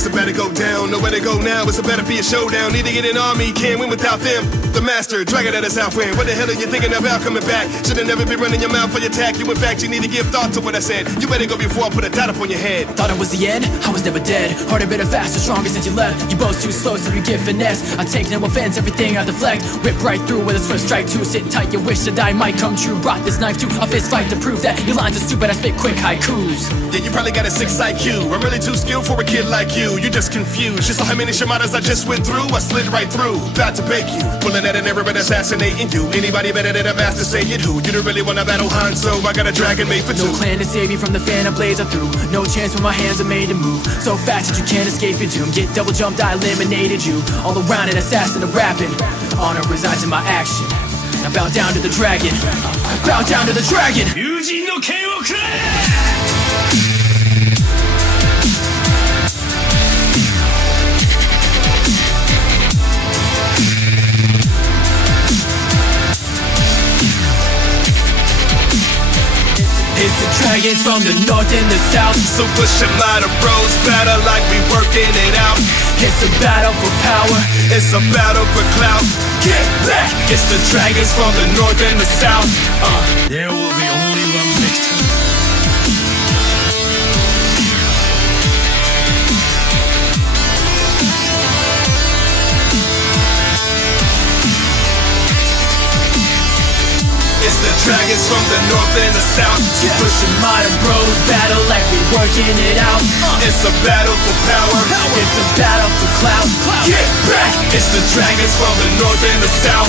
it's about to go down. Nowhere to go now, it's about to be a showdown. Need to get an army, can't win without them. The master, dragon at the south wind. What the hell are you thinking about coming back? Should've never been running your mouth for your attack. You in fact, you need to give thought to what I said. You better go before I put a dot up on your head. Thought it was the end, I was never dead. Harder, better, faster, stronger since you left. You both too slow, so you get finesse. I take no offense, everything I deflect. Whip right through with a swift strike too. Sit tight, your wish to die might come true. Brought this knife to a fist fight to prove that your lines are stupid. I spit quick haikus. Yeah, you probably got a 6 IQ. I'm really too skilled for a kid like you. You're just confused. You saw how many Shimadas I just went through. I slid right through, about to bake you. Pulling at an arrow and assassinating you. Anybody better than a master say it who? You don't really wanna battle hanzo. I got a dragon made for two. No clan to save you from the phantom blaze I threw. No chance when my hands are made to move. So fast that you can't escape your doom. Get double jumped, I eliminated you. All around an assassin of rapping. Honor resides in my action. Now bow down to the dragon. Bow down to the dragon. It's the dragons from the north and the south. Super Shimada bros battle like we working it out. It's a battle for power. It's a battle for clout. Get back! It's the dragons from the north and the south. There will be only one victor. It's the dragons from the north and the south. Super Shimada bros battle like we working it out. It's a battle for power. It's a battle for clout. Get back! It's the dragons from the north and the south.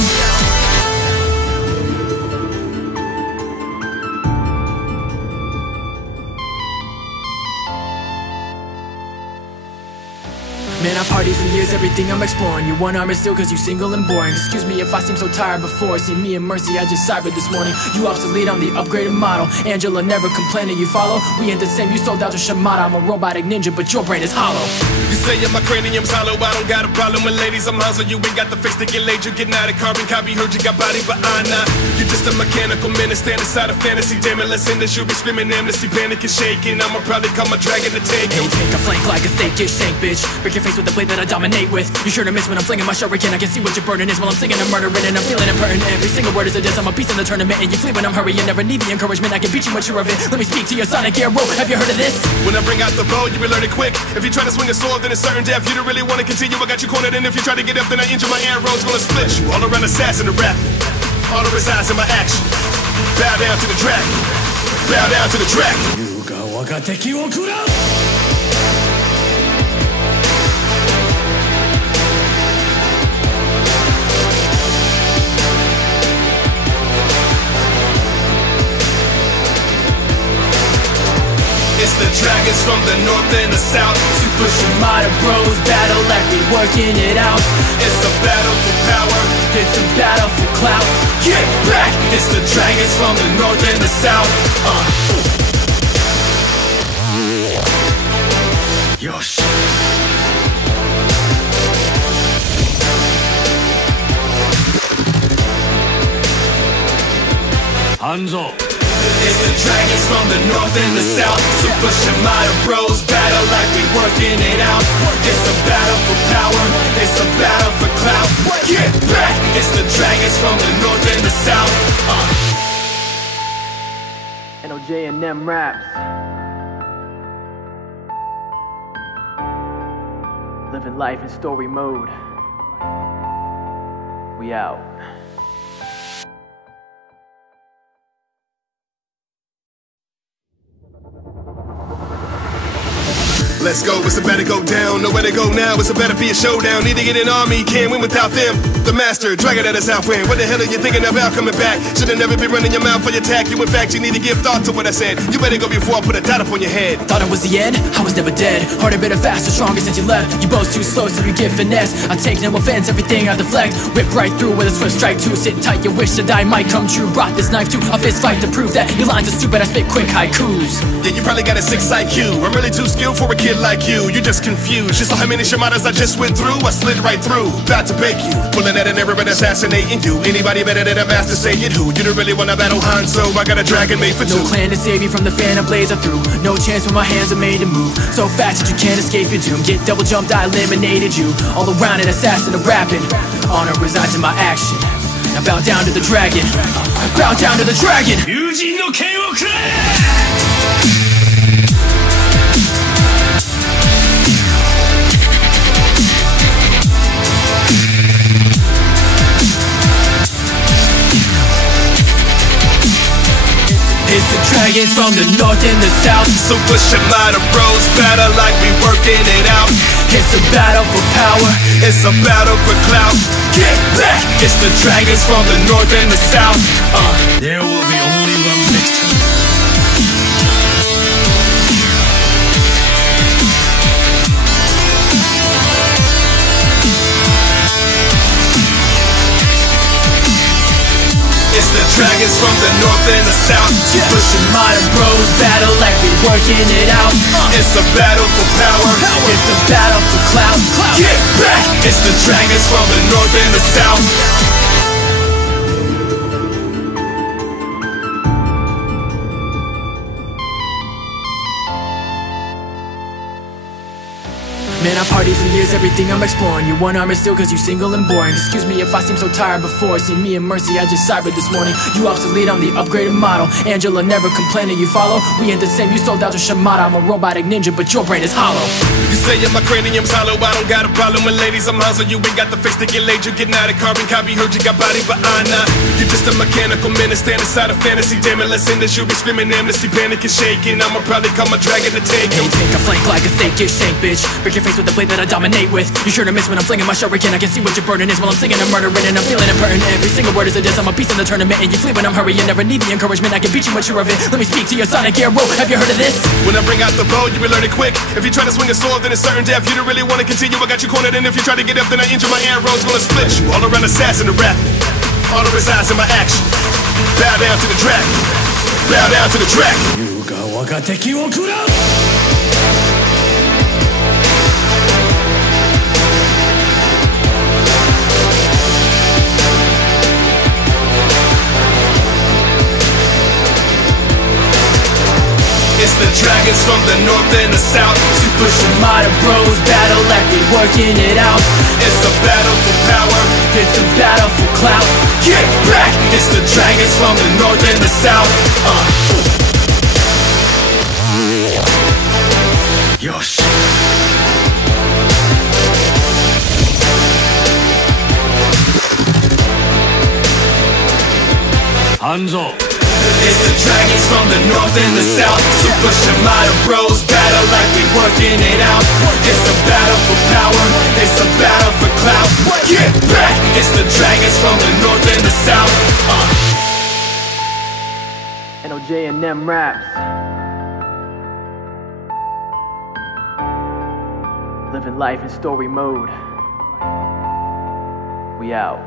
Man, I partied for years, everything I'm exploring. You one arm is still cause you single and boring. Excuse me if I seem so tired before. See me and Mercy, I just cybered this morning. You obsolete, I'm the upgraded model. Angela never complaining, you follow? We ain't the same, you sold out to Shimada. I'm a robotic ninja, but your brain is hollow. You say my cranium's hollow, I don't got a problem with ladies, I'm hanzo. You ain't got the face to get laid, you getting out of carbon copy. Heard you got body, but I'm not. You're just a mechanical menace, stand inside a fantasy. Damn it, let's end this, you'll be screaming amnesty, panic and shaking. I'ma probably call my dragon to take Hey, you. take a flank like a steak, get shanked, bitch. Break your face with the blade that I dominate with. You sure to miss when I'm flinging my shuriken. I can see what your burden is while I'm singing and murdering. And I'm feeling impertinent, every single word is a diss. I'm a piece in the tournament and you flee when I'm hurrying. Never need the encouragement, I can beat you much of it. Let me speak to your sonic arrow, have you heard of this? When I bring out the bow, you will learn it quick. If you try to swing a sword, then it's certain death. You don't really want to continue, I got you cornered. And if you try to get up, then I injure my arrows. Gonna split you, all around assassin and rapping. All the resides in my action. Bow down to the dragon. Bow down to the dragon. It's the dragons from the north and the south. Super Shimada bros battle like we working it out. It's a battle for power. It's a battle for clout. Get back! It's the dragons from the north and the south. Yosh. Hanzo. It's the dragons from the north and the south. Super Shimada bros battle like we working it out. It's a battle for power. It's a battle for clout. Get back! It's the dragons from the north and the south. NOJ and them raps. Living life in story mode. We out. Let's go, it's about to go down. Nowhere to go now, it's about to be a showdown. Need to get an army, can't win without them. The master, dragon at the south wind. What the hell are you thinking about coming back? Should've never been running your mouth for your attack. You in fact, you need to give thought to what I said. You better go before I put a dot up on your head. Thought it was the end, I was never dead. Harder, better, faster, stronger since you left. You both too slow, so you get finesse. I take no offense, everything I deflect. Whip right through with a swift strike too. Sit tight, your wish to die might come true. Brought this knife to a fist fight to prove that your lines are stupid. I spit quick haikus. Yeah, you probably got a 6 IQ. I'm really too skilled for a kid kid like you. You're just confused. You saw how many Shimadas I just went through? I slid right through, about to bake you, pulling at an arrow and assassinating you. Anybody better than a master, say it who? You don't really wanna battle Hanzo, I got a dragon made for two. No clan to save you from the phantom blaze I threw. No chance when my hands are made to move so fast that you can't escape your doom. Get double jumped, I eliminated you. All around an assassin of rapping. Honor resides in my action. Now bow down to the dragon. Bow down to the dragon. Yujin no ken wo kurae! It's the dragons from the north and the south. Super Shimada bros battle like we working it out. It's a battle for power. It's a battle for clout. Get back! It's the dragons from the north and the south. There will be only one victor. It's the dragons from the north and the south. Super Shimada bros battle like we working it out. It's a battle for power. It's a battle for clout. Get back! It's the dragons from the north and the south. Man, I partied for years, everything I'm exploring. You one arm is still cause you single and boring. Excuse me if I seem so tired before. See me and Mercy, I just cybered this morning. You obsolete, I'm the upgraded model. Angela never complaining, you follow? We ain't the same, you sold out to Shimada. I'm a robotic ninja, but your brain is hollow. You say my cranium's hollow, I don't got a problem with ladies, I'm hanzo. You ain't got the face to get laid, you getting out of carbon copy. Heard you got body, but I'm not. You're just a mechanical menace, stand inside a fantasy. Damn it, let's end this, you'll be screaming amnesty, panic and shaking. I'ma probably call my dragon to take him. Take a flank like a steak, get shanked, bitch. Break your face with the blade that I dominate with. You sure to miss when I'm flinging my shuriken. I can see what your burden is while I'm singing and murdering. And I'm feeling impertinent, every single word is a diss. I'm a piece in the tournament and you flee when I'm hurrying. Never need the encouragement, I can beat you much sure of it. Let me speak to your sonic arrow, have you heard of this? When I bring out the bow, you will learn it quick. If you try to swing a sword, then it's certain death. You don't really want to continue, I got you cornered. And if you try to get up, then I injure my arrows. Gonna split you, all around assassin and rap. All the resides in my action. Bow down to the dragon. Bow down to the dragon. Yuga wagateki wo kurau! It's the dragons from the north and the south. Super Shimada bros battle like we working it out. It's a battle for power. It's a battle for clout. Get back! It's the dragons from the north and the south. Yosh! Hanzo! It's the dragons from the north and the south. Super Shimada bros battle like we working it out. It's a battle for power. It's a battle for clout. Get back! It's the dragons from the north and the south. NOJ and them raps. Living life in story mode. We out.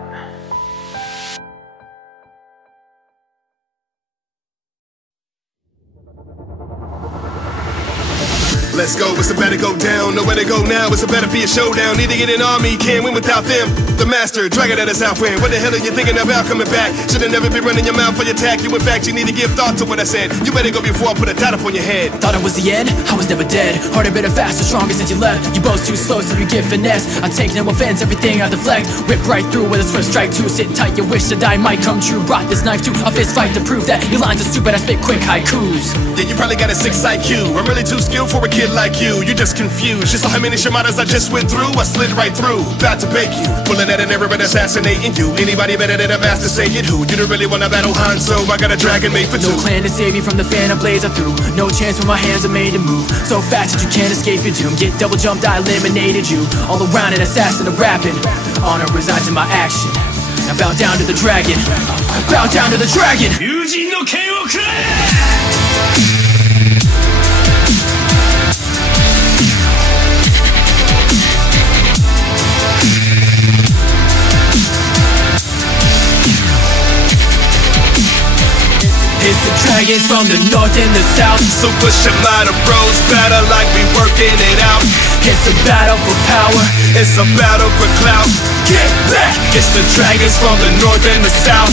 Let's go, it's about to go down. Nowhere to go now, it's about to be a showdown. Need to get an army, can't win without them. The master, dragon at his outwin. What the hell are you thinking about coming back? Should've never been running your mouth for your attack. You in fact, you need to give thought to what I said. You better go before I put a dot up on your head. Thought it was the end? I was never dead. Harder, better, faster, stronger since you left. You both too slow, so you get finesse. I take no offense, everything I deflect. Rip right through with a swift strike too. Sitting tight, your wish to die might come true. Brought this knife to a fist fight to prove that your lines are stupid. I spit quick haikus. Yeah, you probably got a 6 IQ. I'm really too skilled for a kid like you. You just confused. You saw how many Shimadas I just went through? I slid right through, about to bake you, pulling at an arrow and assassinating you. Anybody better than a master, say it who? You don't really wanna battle Hanzo, I got a dragon made for two. No clan to save you from the phantom blaze I threw. No chance when my hands are made to move so fast that you can't escape your doom. Get double jumped, I eliminated you. All around an assassin of rapping. Honor resides in my action. Now bow down to the dragon. Bow down to the dragon. Yujin no ken wo kurae! It's the dragon dragons from the north and the south. Super Shimada bros battle like we working it out. It's a battle for power, It's a battle for clout. get back! It's the dragons from the north and the south.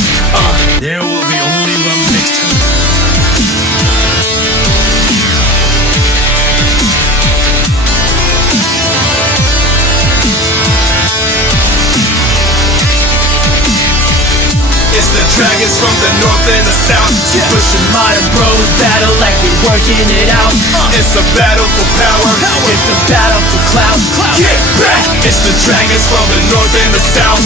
There will be only one victor. It's the dragons from the north and the south. Super Shimada bros battle like we working it out. It's a battle for power. It's a battle for clout. Get back! It's the dragons from the north and the south.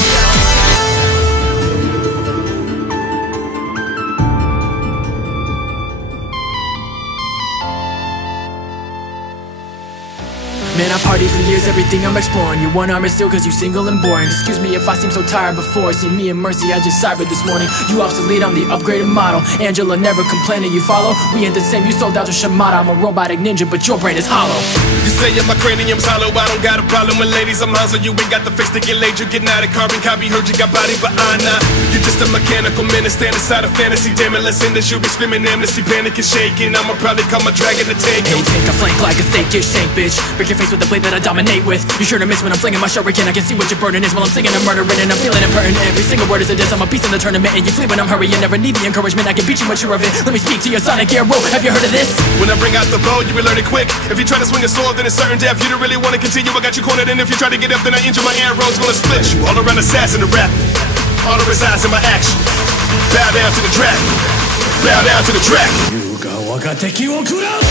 Man, I partied for years, everything I'm exploring. You one arm is still cause you single and boring. Excuse me if I seem so tired before. See me and Mercy, I just cybered this morning. You obsolete, I'm the upgraded model. Angela never complaining, you follow? We ain't the same, you sold out to Shimada. I'm a robotic ninja, but your brain is hollow. You say my cranium's hollow. I don't got a problem with ladies, I'm hanzo. You ain't got the face to get laid. You getting out of carbon copy. Heard you got body, but I'm not. You're just a mechanical menace, stand inside a fantasy. Damn it, let's end this. You be screaming amnesty, panic and shaking. I'ma probably come a dragon to take Hey, you. take a flank like a steak, get shanked, bitch. Break your face with the blade that I dominate with. You sure to miss when I'm flinging my shuriken. I can see what your burden is while I'm singing and murdering. And I'm feeling impertinent. Every single word is a diss. I'm a piece in the tournament. And you flee when I'm hurrying. Never need the encouragement. I can beat you much of it. Let me speak to your sonic arrow. Have you heard of this? When I bring out the bow, you will learn it quick. If you try to swing a sword, then it's certain death. You don't really want to continue, I got you cornered. And if you try to get up, then I injure my arrows. Gonna split you all around assassin and rap. All the resides in my action. Bow down to the dragon. Bow down to the dragon. 優が我が敵を食らう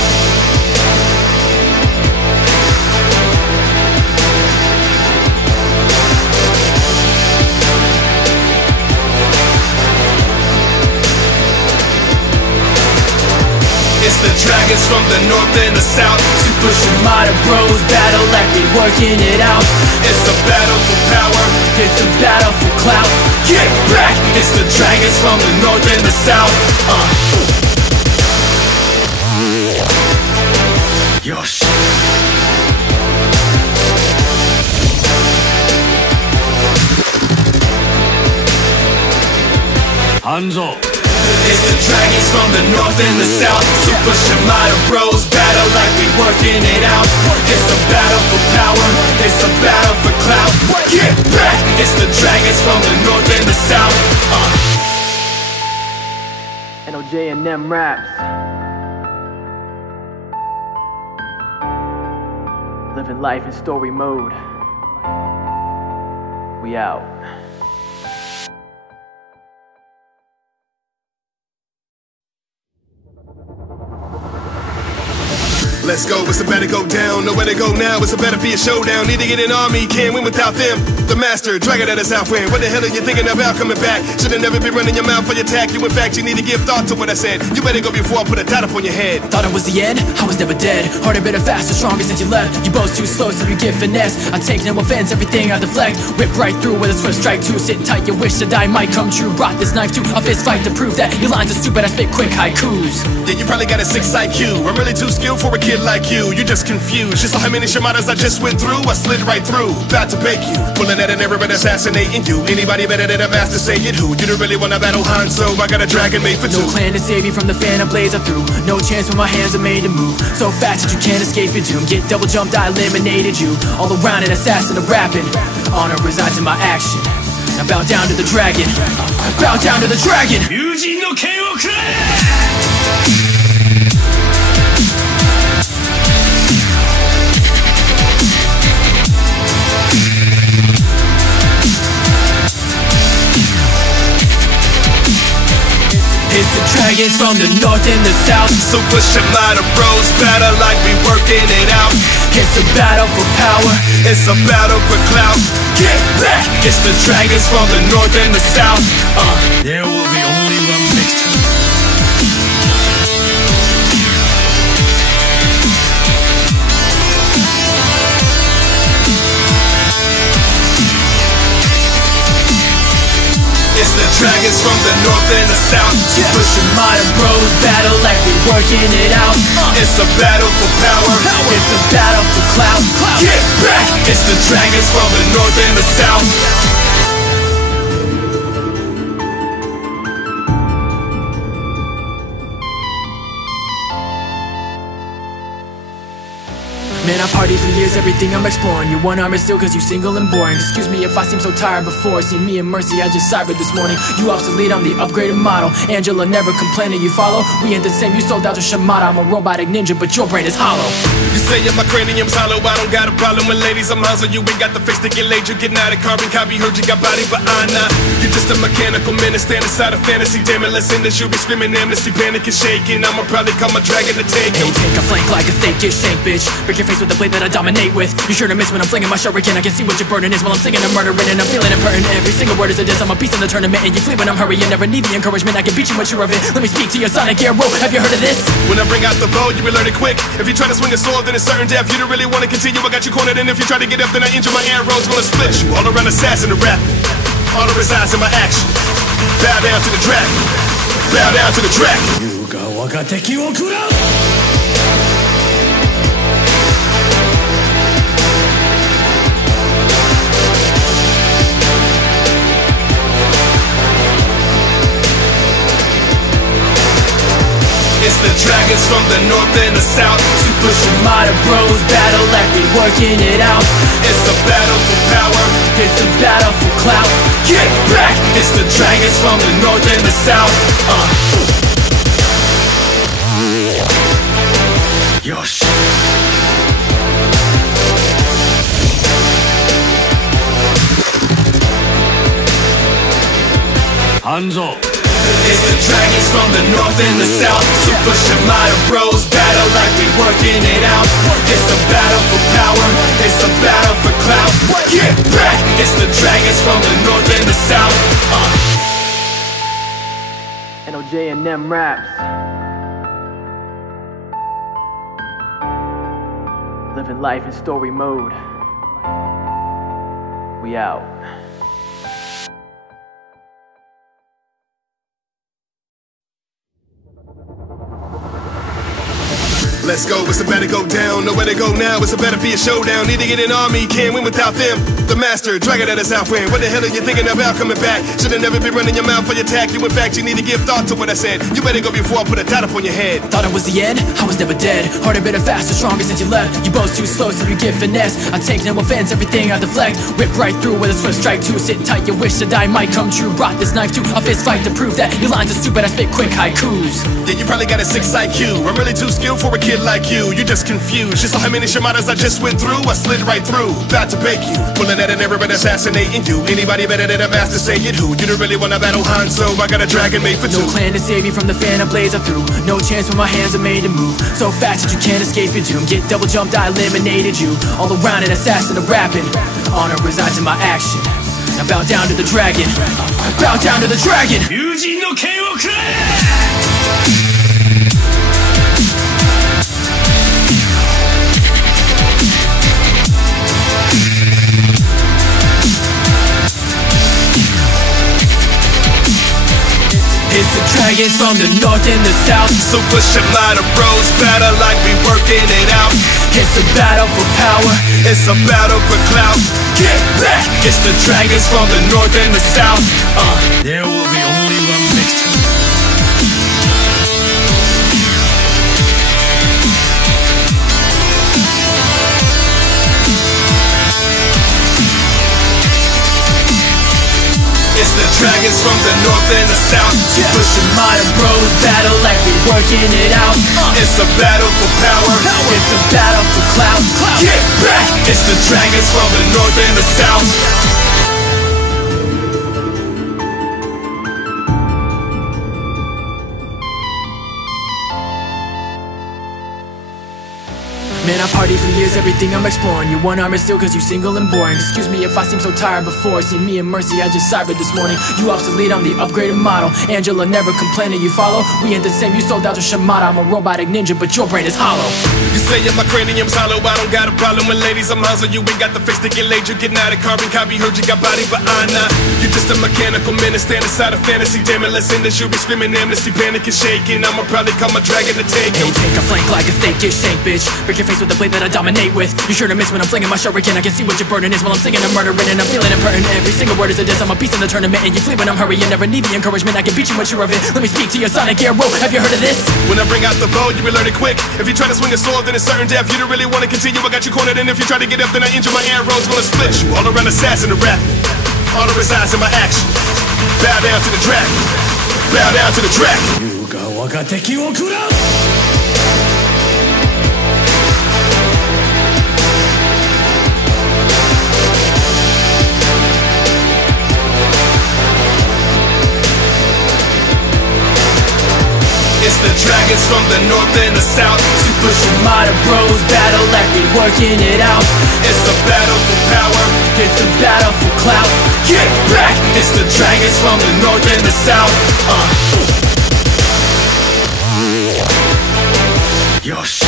It's the dragons from the north and the south. Super Shimada bros battle like we working it out. It's a battle for power. It's a battle for clout. Get back! It's the dragons from the north and the south. よし hanzo It's the dragons from the north and the south. Super Shimada bros battle like we working it out. It's a battle for power. It's a battle for clout. Get back! It's the dragons from the north and the south. NOJ and them raps. Living life in story mode. We out. Let's go, it's about to go down. Nowhere to go now, it's about to be a showdown. Need to get an army, can't win without them. The master, dragon at his outwin. What the hell are you thinking about coming back? Should've never been running your mouth for your attack. You in fact, you need to give thought to what I said. You better go before I put a dot up on your head. Thought it was the end? I was never dead. Harder, better, faster, stronger since you left. You both too slow, so you get finesse. I take no offense, everything I deflect. Whip right through with a swift strike too. Sitting tight, your wish to die might come true. Brought this knife to a fist fight to prove that your lines are stupid. I spit quick haikus. Yeah, you probably got a 6 IQ. I'm really too skilled for a kid like you. You just confused. You saw how many Shimadas I just went through. I slid right through, about to bake you. Pulling at an arrow and assassinating you. Anybody better than a master, say it who? You don't really wanna battle hanzo. I got a dragon made for two. No clan to save you from the phantom blaze I threw. No chance when my hands are made to move. So fast that you can't escape your doom. Get double jumped, I eliminated you. All around an assassin of rapping. Honor resides in my action. Now bow down to the dragon. Bow down to the dragon. 友人の剣を食らえ It's the dragons from the north and the south. Super Shimada bros battle like we working it out. It's a battle for power. It's a battle for clout. Get back! It's the dragons from the north and the south. There will be only one victor. It's the dragons from the north and the south. Super Shimada bros battle like we working it out. It's a battle for power. It's a battle for clout. Get back! It's the dragons from the north and the south. I party for years, everything I'm exploring. You one arm is still cause you single and boring. Excuse me if I seem so tired before. See me and Mercy, I just cybered this morning. You obsolete, I'm the upgraded model. Angela never complaining, you follow? We ain't the same, you sold out to Shimada. I'm a robotic ninja, but your brain is hollow. You say my cranium's hollow, I don't got a problem with ladies, I'm hanzo. You ain't got the face to get laid, you getting out of carbon copy. Heard you got body, but I'm not. You're just a mechanical menace, stand inside a fantasy. Damn it, let's end this, you be screaming amnesty, panic and shaking. I'ma probably call my dragon to take him. Take a flank like a steak, get shanked, bitch. Break your face with the blade that I dominate with. You sure to miss when I'm flinging my shuriken. I can see what your burden is while I'm singing and murdering. And I'm feeling impertinent, every single word is a diss. I'm a piece in the tournament and you flee when I'm hurrying. Never need the encouragement, I can beat you much of it. Let me speak to your sonic arrow, have you heard of this? When I bring out the bow, you will learn it quick. If you try to swing a sword, then it's certain death. You don't really want to continue, I got you cornered. And if you try to get up, then I injure my arrows. Gonna split you all around assassin and rapping. All the resides in my action. Bow down to the dragon. Bow down to the dragon. It's the dragons from the north and the south. Super Shimada bros battle like we working it out. It's a battle for power. It's a battle for clout. Get back! It's the dragons from the north and the south. Yosh. Hanzo. It's the dragons from the north and the south. Super Shimada bros battle like we working it out. It's a battle for power. It's a battle for clout. Get back! It's the dragons from the north and the south. NOJ and them raps. Living life in story mode. We out. Let's go, it's about to go down. Nowhere to go now, it's about to be a showdown. Need to get an army, can't win without them. The master, dragon at his outwin. What the hell are you thinking about coming back? Should've never been running your mouth for your attack. You in fact, you need to give thought to what I said. You better go before I put a dot up on your head. Thought it was the end? I was never dead. Harder, better, faster, stronger since you left. You both too slow, so you get finesse. I take no offense, everything I deflect. Rip right through with a swift strike too. Sitting tight, your wish to die might come true. Brought this knife to a fist fight to prove that your lines are stupid. I spit quick haikus. Yeah, you probably got a 6 IQ. I'm really too skilled for a kid like you. You just confused. You saw how many Shimadas I just went through. I slid right through, about to bake you. Pulling at an arrow and assassinating you. Anybody better than a master say it who? You don't really wanna battle hanzo. I got a dragon made for two. No clan to save you from the phantom blaze I threw. No chance when my hands are made to move. So fast that you can't escape your doom. Get double jumped, I eliminated you. All around an assassin of rapping. Honor resides in my action. Now bow down to the dragon. Bow down to the dragon. It's the dragons from the north and the south. Super Shimada bros battle like we working it out. It's a battle for power. It's a battle for clout. Get back! It's the dragons from the north and the south. There will be only one victor. It's the dragons from the north and the south. Super Shimada bros battle like we working it out. It's a battle for power. It's a battle for clout. Get back! It's the dragons from the north and the south. Man, I party for years, everything I'm exploring. You one arm is still cause you single and boring. Excuse me if I seem so tired before. See me and Mercy, I just cybered this morning. You obsolete, I'm the upgraded model. Angela never complaining, you follow? We ain't the same, you sold out to Shimada. I'm a robotic ninja, but your brain is hollow. You say my cranium's hollow, I don't got a problem with ladies, I'm hanzo. You ain't got the face to get laid, you getting out of carbon copy. Heard you got body, but I'm not. You just a mechanical menace, stand inside a fantasy. Damn it, let's end this, you be screaming amnesty, panic and shaking. I'ma probably call my dragon to take him. Take a flank like a steak, get shanked, bitch. Break your face with with the blade that I dominate with. You're sure to miss when I'm flinging my shuriken. I can see what your burden is while I'm singing and murdering, and I'm feeling impertinent. Every single word is a diss. I'm a beast in the tournament, and you flee when I'm hurrying. Never need the encouragement. I can beat you when you're of it. Let me speak to your sonic arrow. Have you heard of this? When I bring out the bow, you will learn it quick. If you try to swing a sword, then it's certain death. You don't really want to continue. I got you cornered, and if you try to get up, then I injure my arrows. Gonna split you all around, assassin and rap. All the resides in my action. Bow down to the dragon. Bow down to the dragon. It's the dragons from the north and the south. Super Shimada bros battle like we working it out. It's a battle for power. It's a battle for clout. Get back! It's the dragons from the north and the south. Yosh.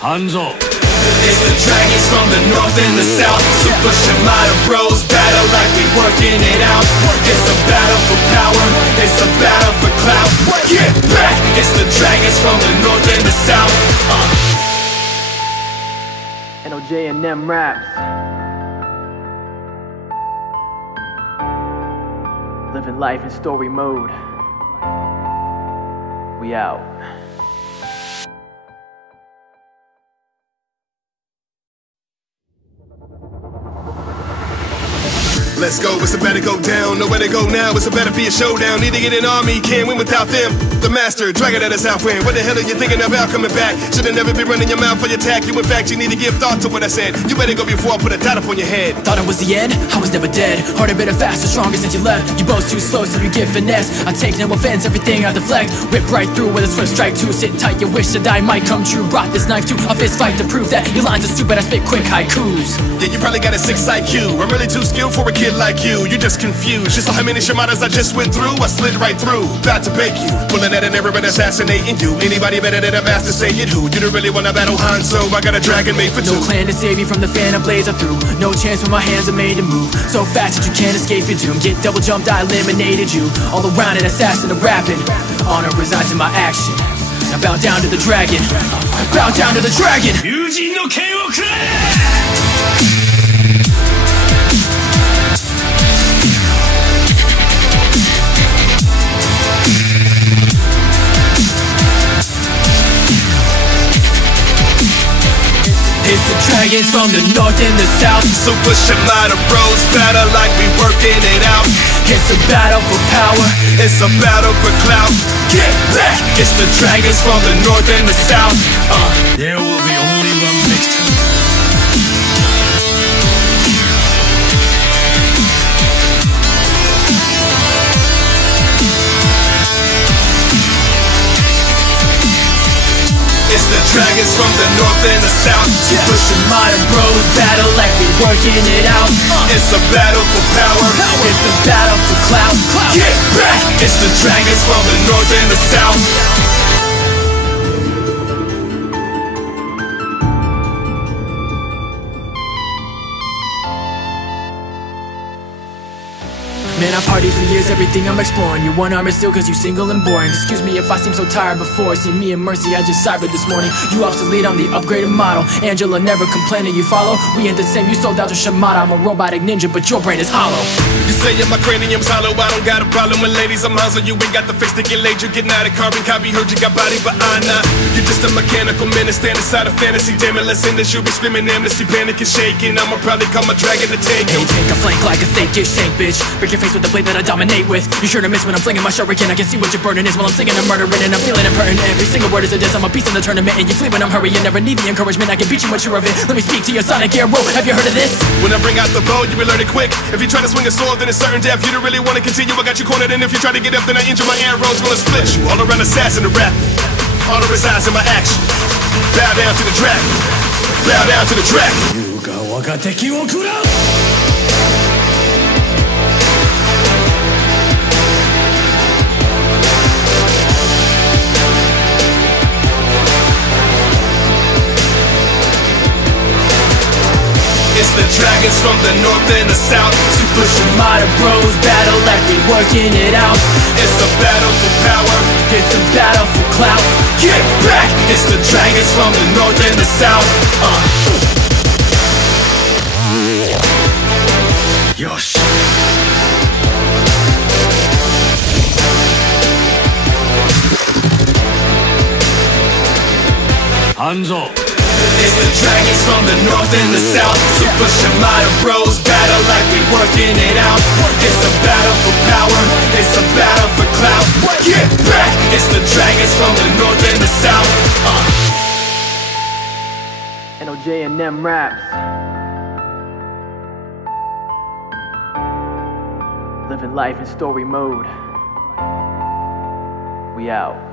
Hanzo. It's the dragons from the north and the south. Super Shimada bros battle like we working it out. It's a battle for power. It's a battle for clout. Get back! It's the dragons from the north and the south. NOJ and them raps. Living life in story mode. We out. Let's go, it's about to go down. Nowhere to go now, it's about to be a showdown. Need to get an army, can't win without them. The master, dragon at a south wind. What the hell are you thinking about coming back? Should've never been running your mouth for your attack. You in fact, you need to give thought to what I said. You better go before I put a dot up on your head. Thought it was the end? I was never dead. Harder, better, faster, stronger since you left. You both too slow, so you get finesse. I take no offense, everything I deflect. Whip right through with a swift strike too. Sit tight, you wish that I might come true. Brought this knife to a fist fight to prove that your lines are stupid. I spit quick haikus. Yeah, you probably got a 6 IQ. I'm really too skilled for a kid like you. You just confused. You saw how many Shimadas I just went through. I slid right through, about to bake you. Pulling at an arrow and assassinating you. Anybody better than a master say it who? You don't really wanna battle Hanzo. I got a dragon made for two. No clan to save you from the phantom blaze I threw. No chance when my hands are made to move. So fast that you can't escape your doom. Get double jumped, I eliminated you. All around an assassin of rapping. Honor resides in my action. Now bow down to the dragon. Bow down to the dragon. Yujin no ken wo kurare! It's the dragons from the north and the south. Super Shimada bros battle like we working it out. It's a battle for power. It's a battle for clout. Get back! It's the dragons from the north and the south. There will be only one victor. It's the dragons from the north and the south. Super Shimada bros battle like we working it out. It's a battle for power. It's a battle for clout. Get back! It's the dragons from the north and the south. Man, I partied for years, everything I'm exploring. Your one arm is still cause you single and boring. Excuse me if I seem so tired before. See me and Mercy, I just cybered this morning. You obsolete, I'm the upgraded model. Angela never complaining, you follow? We ain't the same, you sold out to Shimada. I'm a robotic ninja, but your brain is hollow. You say my cranium's hollow, I don't got a problem with ladies. I'm hanzo, you ain't got the face to get laid. You're getting out of carbon copy, heard you got body, but I'm not. You're just a mechanical menace, stand inside a fantasy. Damn it, let's end this, you'll be screaming amnesty, panic and shaking. I'ma probably call my dragon to take Hey, you. take a flank like a fake get shank, bitch. Break your face with the blade that I dominate with. You sure to miss when I'm flinging my shuriken. I can see what your burden is while I'm singing and murdering, and I'm feeling impertinent. Every single word is a diss. I'm a beast in the tournament, and you flee when I'm hurrying. Never need the encouragement. I can beat you when you're of it. Let me speak to your sonic arrow. Have you heard of this? When I bring out the bow, you will learn it quick. If you try to swing a sword, then it's certain death. You don't really want to continue, I got you cornered, and if you try to get up, then I injure my arrows. Gonna split you all around, assassin and rap. All the resides in my action. Bow down to the dragon. Bow down to the dragon. It's It's the dragons from the north and the south. Super Shimada bros battle like we working it out. It's a battle for power, It's a battle for clout. get back! It's the dragons from the north and the south. Yosh. Hanzo. It's the dragons from the north and the south. Super Shimada bros battle like we working it out. It's a battle for power, it's a battle for clout. Get back! It's the dragons from the north and the south. NOJ and them raps. Living life in story mode. We out.